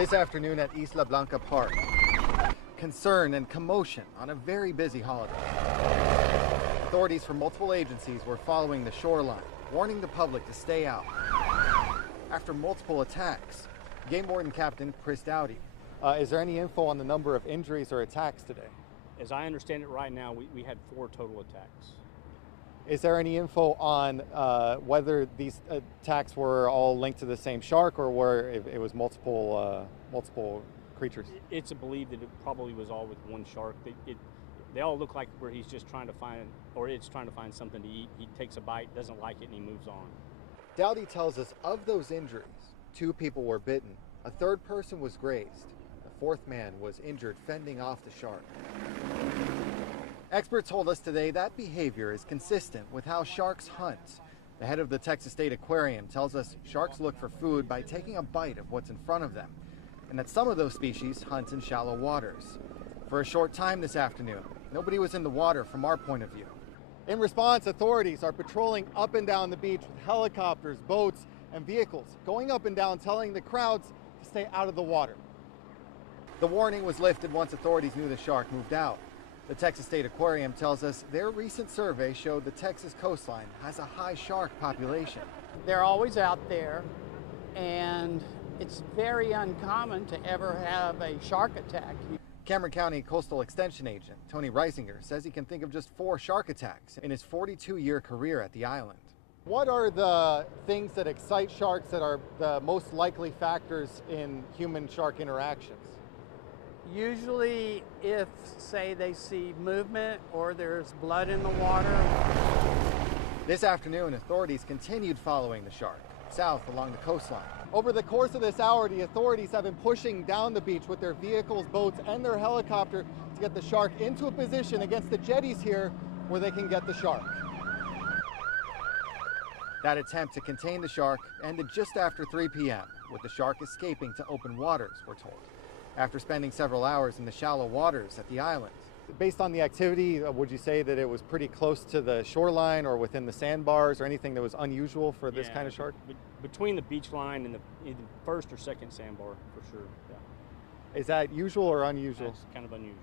This afternoon at Isla Blanca Park, concern and commotion on a very busy holiday. Authorities from multiple agencies were following the shoreline, warning the public to stay out. After multiple attacks, Game Warden Captain Chris Dowdy. Is there any info on the number of injuries or attacks today? As I understand it right now, we had 4 total attacks. Is there any info on whether these attacks were all linked to the same shark or were it was multiple creatures? It's believed that it probably was all with one shark. They all look like where he's just trying to find, or it's trying to find something to eat. He takes a bite, doesn't like it, and he moves on. Dowdy tells us of those injuries, 2 people were bitten, a 3rd person was grazed, a 4th man was injured fending off the shark. Experts told us today that behavior is consistent with how sharks hunt. The head of the Texas State Aquarium tells us sharks look for food by taking a bite of what's in front of them, and that some of those species hunt in shallow waters. For a short time this afternoon, nobody was in the water from our point of view. In response, authorities are patrolling up and down the beach with helicopters, boats, and vehicles, going up and down telling the crowds to stay out of the water. The warning was lifted once authorities knew the shark moved out. The Texas State Aquarium tells us their recent survey showed the Texas coastline has a high shark population. They're always out there, and it's very uncommon to ever have a shark attack. Cameron County Coastal Extension Agent Tony Reisinger says he can think of just 4 shark attacks in his 42-year career at the island. What are the things that excite sharks that are the most likely factors in human-shark interactions? Usually if, say, they see movement or there's blood in the water. This afternoon, authorities continued following the shark south along the coastline. Over the course of this hour, the authorities have been pushing down the beach with their vehicles, boats, and their helicopter to get the shark into a position against the jetties here where they can get the shark. That attempt to contain the shark ended just after 3 p.m., with the shark escaping to open waters, we're told, after spending several hours in the shallow waters at the island. Based on the activity, would you say that it was pretty close to the shoreline or within the sandbars or anything that was unusual for this kind of shark? Between the beach line and the 1st or 2nd sandbar, for sure. Yeah. Is that usual or unusual? That's kind of unusual.